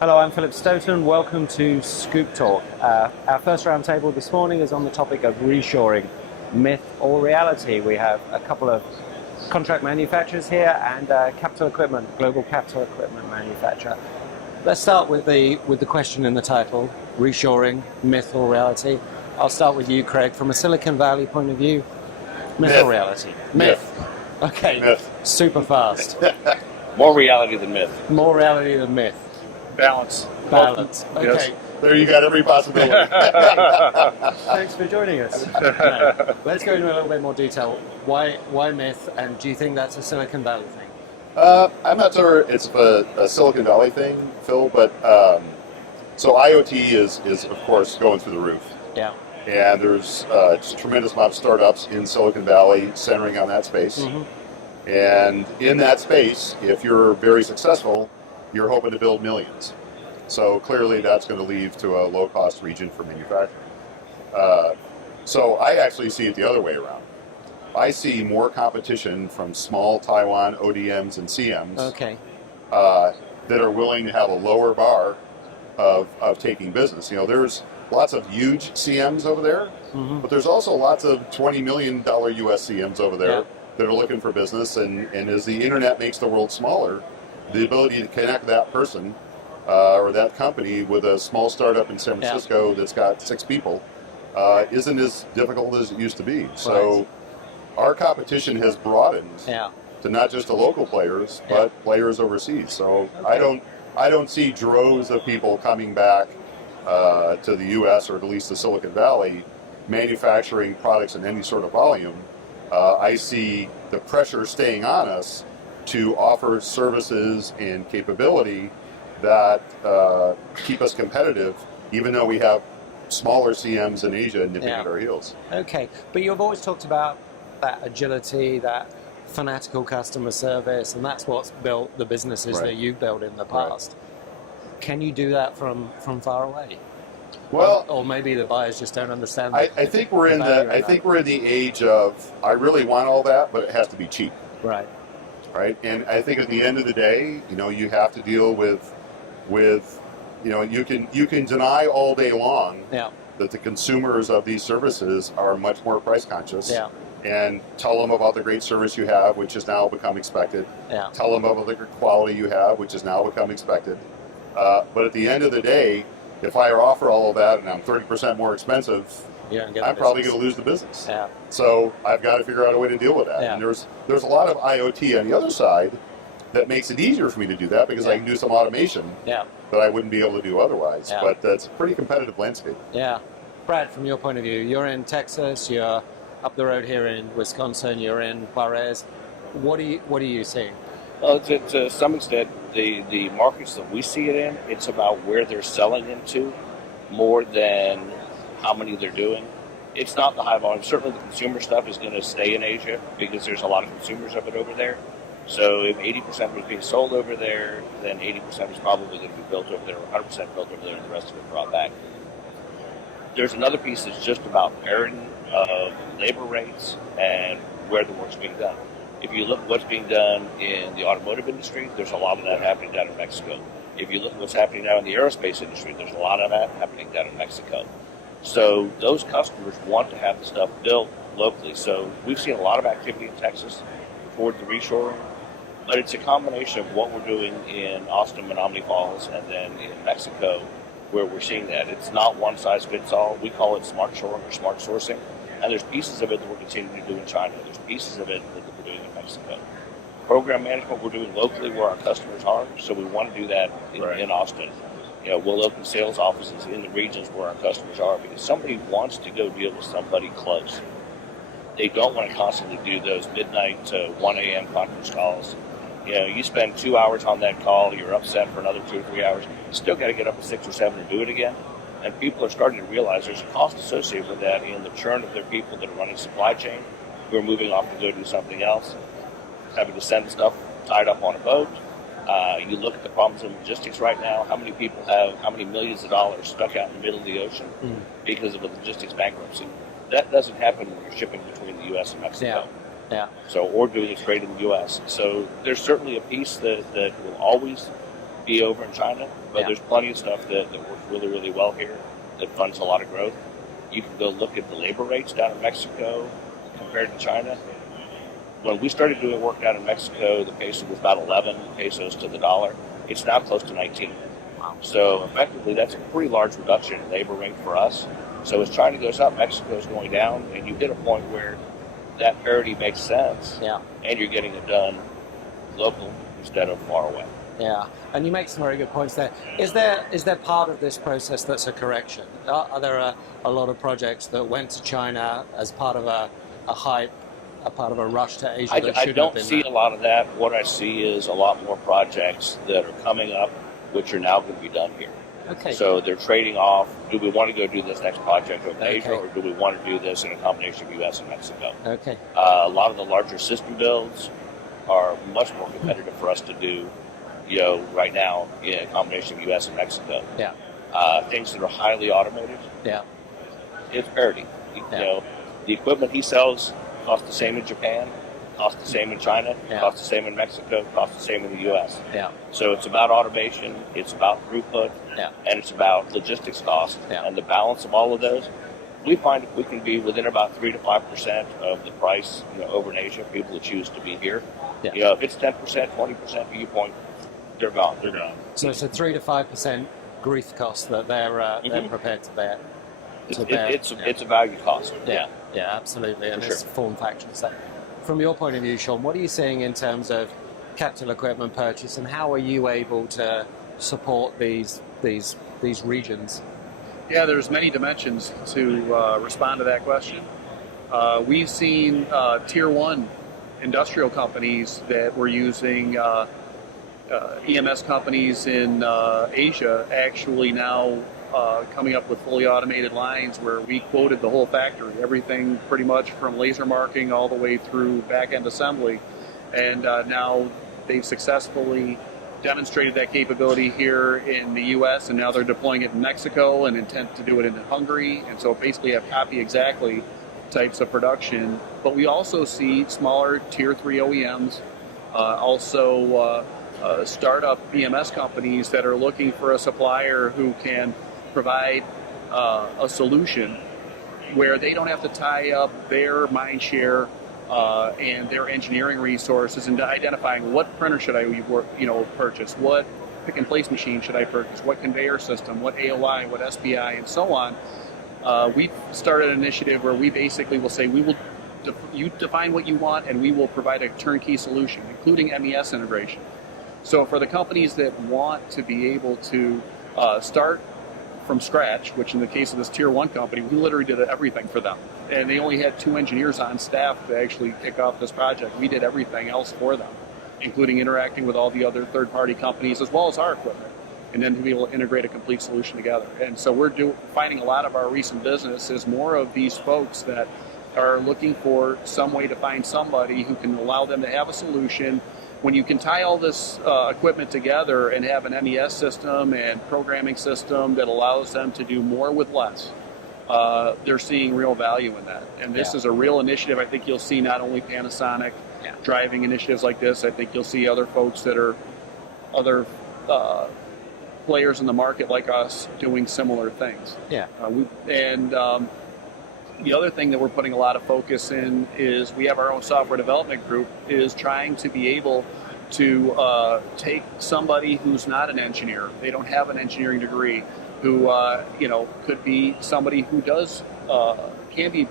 Hello, I'm Philip Stoughton. Welcome to ScoopTalk. Our first roundtable this morning is on the topic of reshoring, myth or reality. We have a couple of contract manufacturers here and global capital equipment manufacturer. Let's start with the question in the title: reshoring, myth or reality. I'll start with you, Craig. From a Silicon Valley point of view, myth or reality? Myth. Okay. Myth. Super fast. More reality than myth. More reality than myth. Balance. Okay. Yes. There you got every possibility. Thanks for joining us. No, let's go into a little bit more detail. Why myth, and do you think that's a Silicon Valley thing? I'm not sure it's a Silicon Valley thing, Phil, but so IoT is of course going through the roof. Yeah. And there's just a tremendous amount of startups in Silicon Valley centering on that space. Mm-hmm. And in that space, if you're very successful, you're hoping to build millions. So clearly that's going to lead to a low-cost region for manufacturing. So I actually see it the other way around. I see more competition from small Taiwan ODMs and CMs that are willing to have a lower bar of taking business. You know, there's lots of huge CMs over there, mm-hmm. but there's also lots of $20 million US CMs over there that are looking for business. And as the internet makes the world smaller, the ability to connect that person or that company with a small startup in San Francisco that's got 6 people isn't as difficult as it used to be. So our competition has broadened to not just the local players, but players overseas. So I don't see droves of people coming back to the U.S. or at least to Silicon Valley manufacturing products in any sort of volume. I see the pressure staying on us to offer services and capability that keep us competitive, even though we have smaller CMs in Asia nipping at our heels. Okay, but you've always talked about that agility, that fanatical customer service, and that's what's built the businesses that you've built in the past. Right. Can you do that from far away? Well, or maybe the buyers just don't understand. I think we're in the age of I really want all that, but it has to be cheap. Right. Right, and I think at the end of the day, you know, you have to deal with, you know, you can deny all day long that the consumers of these services are much more price conscious, and tell them about the great service you have, which has now become expected. Tell them about the great quality you have, which has now become expected. But at the end of the day, if I offer all of that and I'm 30% more expensive, I'm probably going to lose the business. So I've got to figure out a way to deal with that. And there's a lot of IoT on the other side that makes it easier for me to do that because I can do some automation that I wouldn't be able to do otherwise. But it's a pretty competitive landscape. Yeah. Brad, from your point of view, you're in Texas, you're up the road here in Wisconsin, you're in Juarez. What are you seeing? Well, to some extent, the markets that we see it in, it's about where they're selling into more than how many they're doing. It's not the high volume. Certainly the consumer stuff is going to stay in Asia because there's a lot of consumers of it over there. So if 80% was being sold over there, then 80% was probably going to be built over there, or 100% built over there, and the rest of it brought back. There's another piece that's just about parity of labor rates and where the work's being done. If you look at what's being done in the automotive industry, there's a lot of that happening down in Mexico. If you look at what's happening now in the aerospace industry, there's a lot of that happening down in Mexico. So those customers want to have the stuff built locally. So we've seen a lot of activity in Texas toward the reshoring, but it's a combination of what we're doing in Austin, Menominee Falls, and then in Mexico, where we're seeing that. It's not one size fits all. We call it smart shoring or smart sourcing. And there's pieces of it that we're continuing to do in China. There's pieces of it that we're doing in Mexico. Program management we're doing locally where our customers are, so we want to do that in Austin. You know, we'll open sales offices in the regions where our customers are because somebody wants to go deal with somebody close. They don't want to constantly do those midnight to 1 a.m. conference calls. You know, you spend 2 hours on that call, you're upset for another 2 or 3 hours, you still got to get up at 6 or 7 and do it again. And people are starting to realize there's a cost associated with that in the churn of their people that are running supply chain, who are moving off to go do something else, having to send stuff tied up on a boat. You look at the problems in logistics right now, how many millions of dollars stuck out in the middle of the ocean because of a logistics bankruptcy. That doesn't happen when you're shipping between the U.S. and Mexico. So, or doing it straight in the U.S. So there's certainly a piece that will always be over in China, but there's plenty of stuff that works really, really well here that funds a lot of growth. You can go look at the labor rates down in Mexico compared to China. When we started doing work down in Mexico, the peso was about 11 pesos to the dollar. It's now close to 19. Wow. So effectively, that's a pretty large reduction in labor rate for us. So as China goes up, Mexico is going down, and you hit a point where that parity makes sense, and you're getting it done local instead of far away. Yeah, and you make some very good points there. Is there part of this process that's a correction? Are there a lot of projects that went to China as part of a hype, a part of a rush to Asia? I don't see a lot of that. What I see is a lot more projects that are coming up, which are now going to be done here. Okay. So they're trading off, do we want to go do this next project over Asia, or do we want to do this in a combination of U.S. and Mexico? Okay. A lot of the larger system builds are much more competitive for us to do, right now in a combination of U.S. and Mexico. Yeah. Things that are highly automated. Yeah. It's parity. The equipment he sells costs the same in Japan, costs the same in China, costs the same in Mexico, costs the same in the U.S. Yeah. So it's about automation, it's about throughput, and it's about logistics costs, and the balance of all of those. We find we can be within about 3 to 5% of the price, over in Asia. People that choose to be here. Yeah. If it's 10%, 20% viewpoint, they're gone. They're gone. So it's a 3 to 5% grief cost that they're prepared to bear. It's a value cost. Yeah, absolutely, and it's form factors. So from your point of view, Shawn, what are you seeing in terms of capital equipment purchase, and how are you able to support these regions? Yeah, there's many dimensions to respond to that question. We've seen tier one industrial companies that were using EMS companies in Asia actually now coming up with fully automated lines where we quoted the whole factory, everything pretty much from laser marking all the way through back-end assembly. And now they've successfully demonstrated that capability here in the U.S., and now they're deploying it in Mexico and intend to do it in Hungary. And so basically have copy exactly types of production. But we also see smaller tier 3 OEMs, also startup EMS companies that are looking for a supplier who can provide a solution where they don't have to tie up their mind share and their engineering resources into identifying what printer should I purchase, what pick and place machine should I purchase, what conveyor system, what AOI, what SPI, and so on. We've started an initiative where we basically will say you define what you want and we will provide a turnkey solution, including MES integration. So for the companies that want to be able to start from scratch, which in the case of this tier 1 company, we literally did everything for them. And they only had 2 engineers on staff to actually kick off this project. We did everything else for them, including interacting with all the other third-party companies as well as our equipment, and then to be able to integrate a complete solution together. And so we're finding a lot of our recent business is more of these folks that are looking for some way to find somebody who can allow them to have a solution. When you can tie all this equipment together and have an MES system and programming system that allows them to do more with less, they're seeing real value in that. And this is a real initiative. I think you'll see not only Panasonic driving initiatives like this, I think you'll see other folks that are other players in the market like us doing similar things. The other thing that we're putting a lot of focus in is we have our own software development group is trying to be able to take somebody who's not an engineer, they don't have an engineering degree, who could be somebody who can be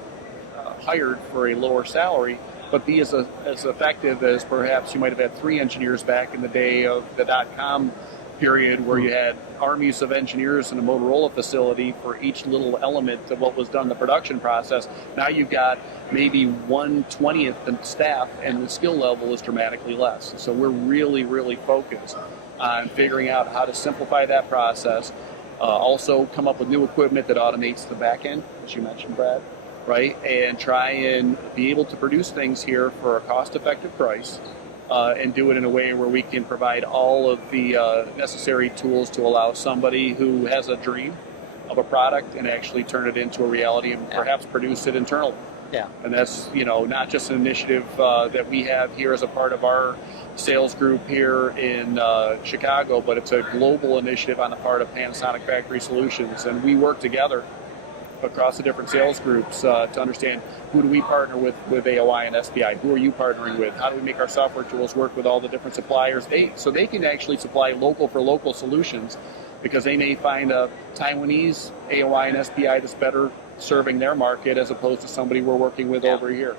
hired for a lower salary, but be as effective as perhaps you might have had 3 engineers back in the day of the .com period where you had armies of engineers in a Motorola facility for each little element of what was done in the production process. Now you've got maybe 1/20th the staff and the skill level is dramatically less. So we're really, really focused on figuring out how to simplify that process, also come up with new equipment that automates the back end, as you mentioned, Brad, right? And try and be able to produce things here for a cost-effective price. And do it in a way where we can provide all of the necessary tools to allow somebody who has a dream of a product and actually turn it into a reality and perhaps produce it internally. Yeah. And that's, not just an initiative that we have here as a part of our sales group here in Chicago, but it's a global initiative on the part of Panasonic Factory Solutions. And we work together across the different sales groups to understand who do we partner with AOI and SPI, who are you partnering with, how do we make our software tools work with all the different suppliers, so they can actually supply local for local solutions, because they may find a Taiwanese AOI and SPI that's better serving their market as opposed to somebody we're working with over here.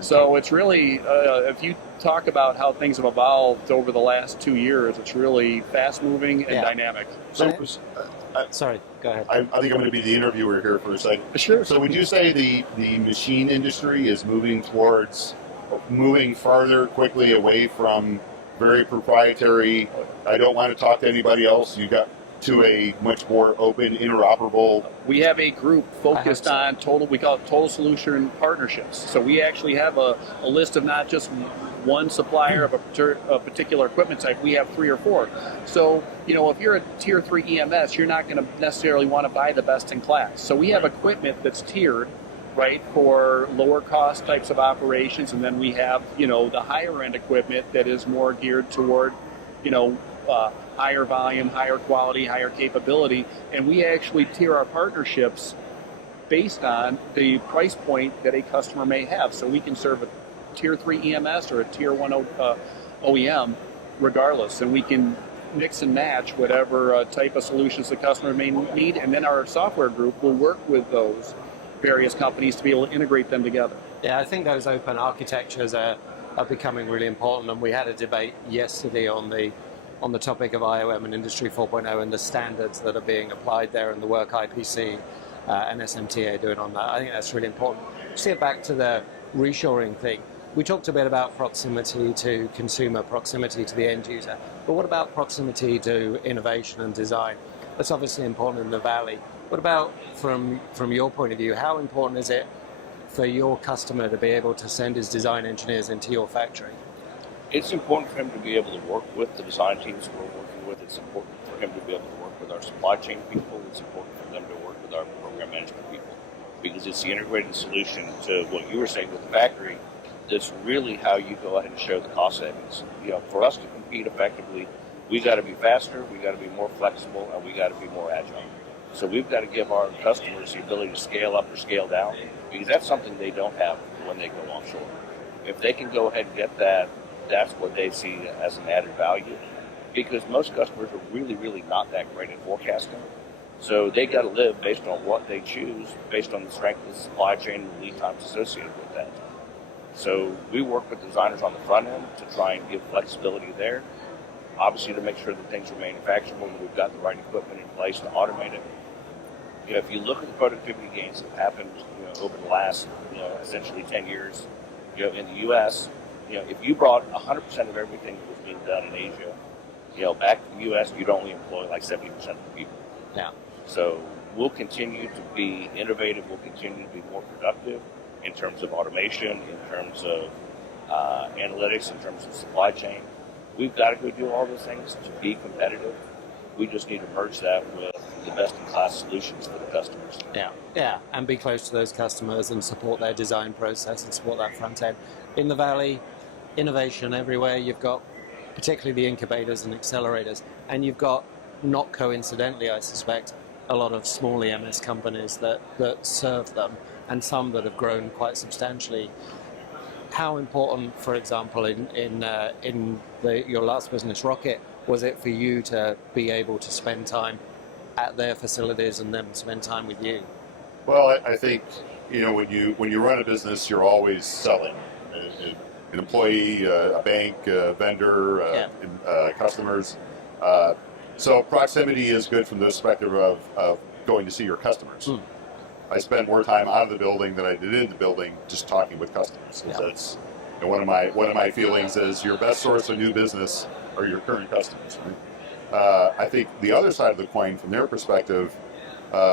So it's really, if you talk about how things have evolved over the last 2 years, it's really fast-moving and dynamic. Sorry, go ahead. I think I'm going to be the interviewer here for a second. Sure. So would you say the machine industry is moving farther quickly away from very proprietary, I don't want to talk to anybody else, you got to a much more open, interoperable? We have a group focused on we call it total solution partnerships. So we actually have a list of not just one supplier of a particular equipment type. We have 3 or 4. So, if you're a tier 3 EMS, you're not going to necessarily want to buy the best in class. So we have equipment that's tiered, right, for lower cost types of operations. And then we have, the higher end equipment that is more geared toward, higher volume, higher quality, higher capability, and we actually tier our partnerships based on the price point that a customer may have. So we can serve a tier 3 EMS or a tier 1 OEM regardless, and we can mix and match whatever type of solutions the customer may need, and then our software group will work with those various companies to be able to integrate them together. Yeah, I think those open architectures are becoming really important, and we had a debate yesterday on the topic of IOM and Industry 4.0 and the standards that are being applied there and the work IPC and SMTAi are doing on that. I think that's really important. Just get back to the reshoring thing. We talked a bit about proximity to consumer, proximity to the end user, but what about proximity to innovation and design? That's obviously important in the Valley. What about, from your point of view, how important is it for your customer to be able to send his design engineers into your factory? It's important for him to be able to work with the design teams we're working with. It's important for him to be able to work with our supply chain people. It's important for them to work with our program management people, because it's the integrated solution to what you were saying with the factory. That's really how you go ahead and show the cost savings. For us to compete effectively, we got to be faster, we got to be more flexible, and we got to be more agile. So we've got to give our customers the ability to scale up or scale down, because that's something they don't have when they go offshore. If they can go ahead and get that, that's what they see as an added value, because most customers are really, really not that great at forecasting. So they got to live based on what they choose, based on the strength of the supply chain and the lead times associated with that. So we work with designers on the front end to try and give flexibility there, obviously to make sure that things are manufacturable and we've got the right equipment in place to automate it. If you look at the productivity gains that happened over the last essentially 10 years in the U.S., if you brought 100% of everything that was being done in Asia, back to the U.S., you'd only employ like 70% of the people. Yeah. So we'll continue to be innovative. We'll continue to be more productive in terms of automation, in terms of analytics, in terms of supply chain. We've got to go do all those things to be competitive. We just need to merge that with the best-in-class solutions for the customers. Yeah, and be close to those customers and support their design process and support that front end. In the Valley, innovation everywhere. You've got particularly the incubators and accelerators, and you've got, not coincidentally, I suspect, a lot of small EMS companies that serve them, and some that have grown quite substantially. How important, for example, in your last business, Rocket, was it for you to be able to spend time at their facilities and them spend time with you? Well, I think when you run a business, you're always selling. An employee, a bank, a vendor, customers. So proximity is good from the perspective of going to see your customers. I spend more time out of the building than I did in the building just talking with customers. Yeah. That's one of my feelings is your best source of new business are your current customers. Right? I think the other side of the coin, from their perspective,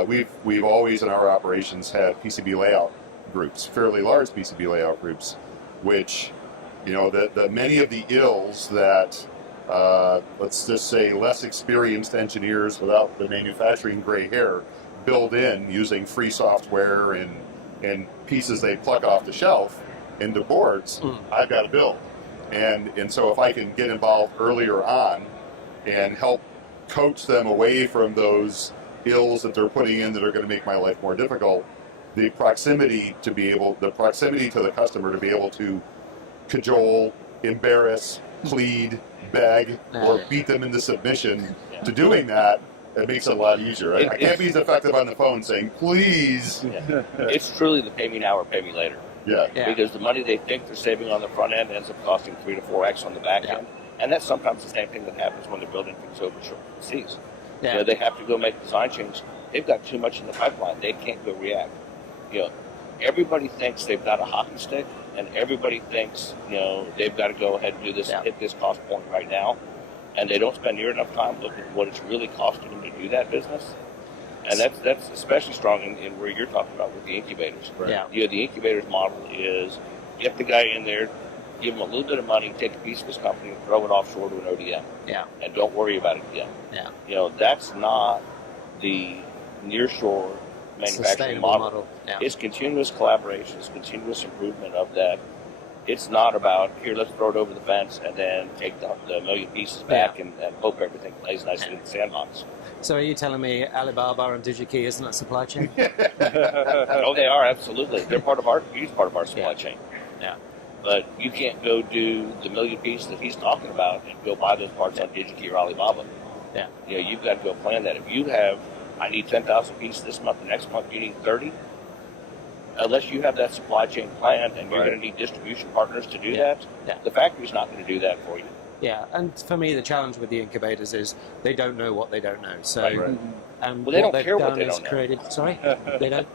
we've always in our operations had PCB layout groups, fairly large PCB layout groups, which the many of the ills that let's just say less experienced engineers without the manufacturing gray hair build in using free software and and pieces they pluck off the shelf into boards, I've got to build. And so if I can get involved earlier on and help coach them away from those ills that they're putting in that are going to make my life more difficult, the proximity to the customer to be able to cajole, embarrass, plead, beg, or beat them into submission to doing that, it makes it a lot easier. I can't be as effective on the phone saying, please. Yeah. It's truly the pay me now or pay me later. Yeah. Because the money they think they're saving on the front end ends up costing 3 to 4x on the back end. And that's sometimes the same thing that happens when they're building things overseas. Yeah. You know, they have to go make design changes. They've got too much in the pipeline. They can't go react. You know, everybody thinks they've got a hockey stick, and everybody thinks, you know, they've got to go ahead and do this, hit this cost point right now. And they don't spend near enough time looking at what it's really costing them to do that business. And that's especially strong in where you're talking about with the incubators. Right? Yeah. You know, the incubators model is get the guy in there, give him a little bit of money, take a piece of his company, and throw it offshore to an ODM. Yeah. And don't worry about it again. Yeah. You know, that's not the nearshore manufacturing model. Yeah. It's continuous collaboration, it's continuous improvement of that. It's not about, here, let's throw it over the fence and then take the million pieces back and hope everything plays nicely in the sandbox. So are you telling me Alibaba and DigiKey isn't a supply chain? Oh, they are, absolutely. They're part of our supply chain. Yeah. But you can't go do the million pieces that he's talking about and go buy those parts on DigiKey or Alibaba. Yeah. You know, you've got to go plan that. If you have, I need 10,000 pieces this month, the next month you need 30, unless you have that supply chain planned and you're going to need distribution partners to do that, the factory's not going to do that for you. Yeah, and for me, the challenge with the incubators is they don't know what they don't know. So, well, they don't care what they don't know. Sorry, they don't.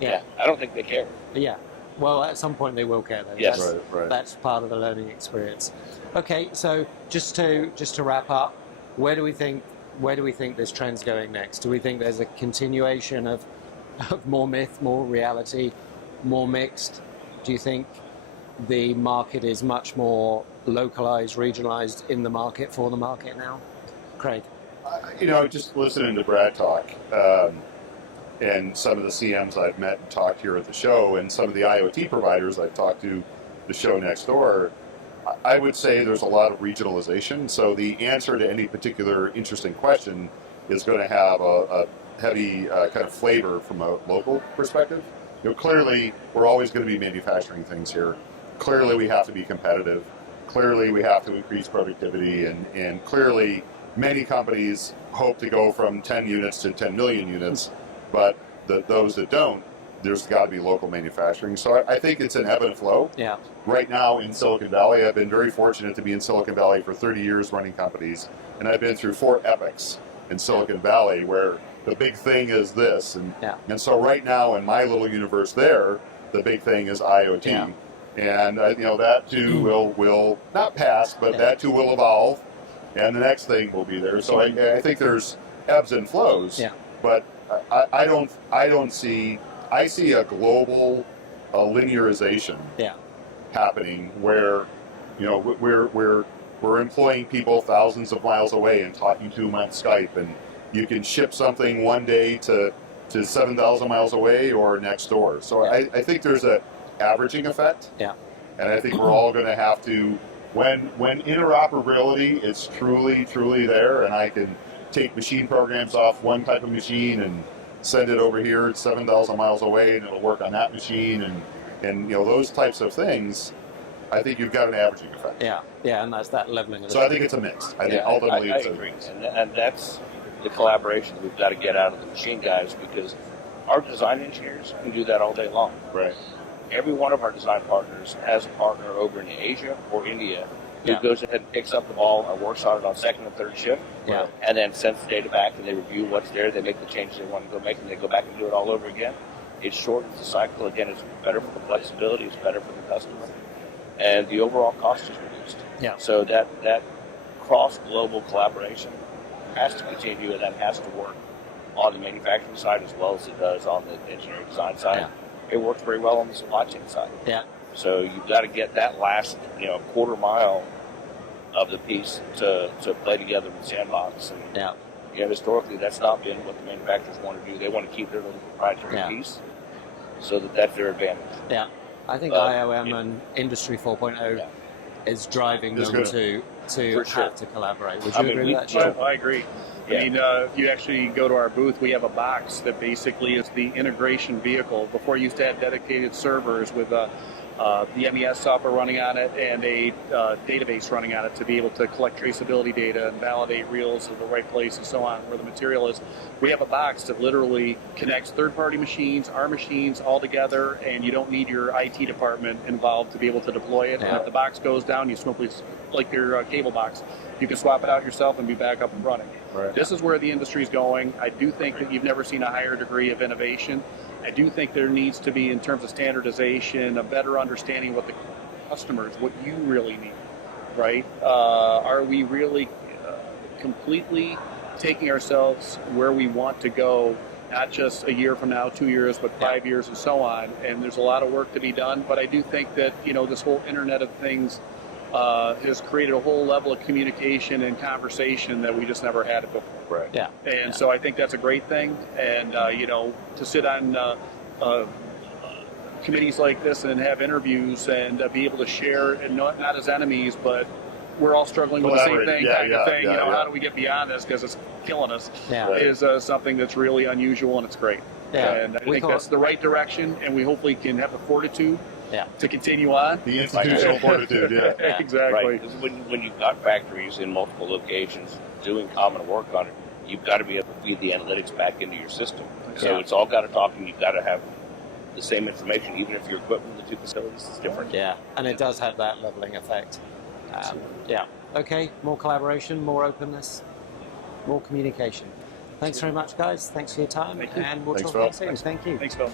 Yeah, I don't think they care. Yeah, well, at some point they will care, though. Yes, that's part of the learning experience. Okay, so just to wrap up, where do we think this trend's going next? Do we think there's a continuation of more myth, more reality, more mixed? Do you think the market is much more localized, regionalized in the market, for the market now? Craig? You know, just listening to Brad talk, and some of the CMs I've met and talked here at the show, and some of the IoT providers I've talked to the show next door, I would say there's a lot of regionalization. So the answer to any particular interesting question is going to have a heavy kind of flavor from a local perspective. You know, clearly, we're always going to be manufacturing things here. Clearly, we have to be competitive. Clearly, we have to increase productivity. And clearly, many companies hope to go from 10 units to 10 million units, but those that don't, there's got to be local manufacturing. So I think it's an ebb and flow. Yeah. Right now in Silicon Valley, I've been very fortunate to be in Silicon Valley for 30 years running companies, and I've been through 4 epochs in Silicon Valley where the big thing is this. And so right now in my little universe there, the big thing is IoT. Yeah. And you know, that too will not pass, but that too will evolve, and the next thing will be there. So I think there's ebbs and flows. Yeah. But I see a global linearization happening where, you know, we're employing people thousands of miles away and talking to them on Skype, and you can ship something one day to 7,000 miles away or next door. So I think there's a averaging effect. Yeah. And I think we're all going to have to, when interoperability is truly there, and I can take machine programs off one type of machine and send it over here, it's 7,000 miles away, and it'll work on that machine, and you know, those types of things, I think you've got an averaging effect. Yeah, and that's that leveling of the So I think it's a mix. I think ultimately I it's agree. a mix. And that's the collaboration that we've got to get out of the machine guys, because our design engineers can do that all day long. Right. Every one of our design partners has a partner over in Asia or India who goes ahead and picks up the ball and works on it on second and third shift, and then sends the data back, and they review what's there, they make the changes they want to go make, and they go back and do it all over again. It shortens the cycle. Again, it's better for the flexibility, it's better for the customer, and the overall cost is reduced. Yeah. So that cross-global collaboration has to continue, and that has to work on the manufacturing side as well as it does on the engineering design side. Yeah. It works very well on the supply chain side. Yeah. So you've got to get that last, quarter mile of the piece to play together in the sandbox. And historically, that's not been what the manufacturers want to do. They want to keep their little proprietary piece. so that's their advantage. Yeah, I think Uh, IOM yeah. and Industry 4.0 Yeah. is driving It's them good. to For sure. have to collaborate. Would you I mean, agree we- with that, Shawn? Well, I agree. Yeah. I mean, if you actually go to our booth, we have a box that basically is the integration vehicle. Before, you used to have dedicated servers with the MES software running on it and a database running on it to be able to collect traceability data and validate reels in the right place and so on, where the material is. We have a box that literally connects third-party machines, our machines, all together, and you don't need your IT department involved to be able to deploy it. And Yeah. if the box goes down, you simply, like your cable box, you can swap it out yourself and be back up and running. Right. This is where the industry is going. I do think that you've never seen a higher degree of innovation. I do think there needs to be, in terms of standardization, a better understanding what the customers, what you really need, right? Are we really completely taking ourselves where we want to go, not just a year from now, 2 years, but 5 years and so on? And there's a lot of work to be done, but I do think that, this whole Internet of Things has created a whole level of communication and conversation that we just never had it before. Right. Yeah. And so I think that's a great thing. And, to sit on committees like this and have interviews and be able to share, and not as enemies, but we're all struggling with the same Collaborate. thing Yeah, kind of yeah, thing. yeah, How do we get beyond this because it's killing us? Yeah. Is something that's really unusual and it's great. Yeah. And I We think thought- that's the right direction, and we hopefully can have the fortitude Yeah. to continue on. The institutional fortitude, yeah. Yeah. Exactly. Right. 'Cause when you've got factories in multiple locations doing common work on it, you've got to be able to feed the analytics back into your system. So Yeah. it's all got to talk, and you've got to have the same information, even if your equipment in the two facilities is different. Yeah, and it does have that leveling effect. Yeah. Okay, more collaboration, more openness, more communication. Thanks very much, guys. Thanks for your time, Thank you. and we'll Thanks, talk Phil. soon. Thank you. Thanks, Phil.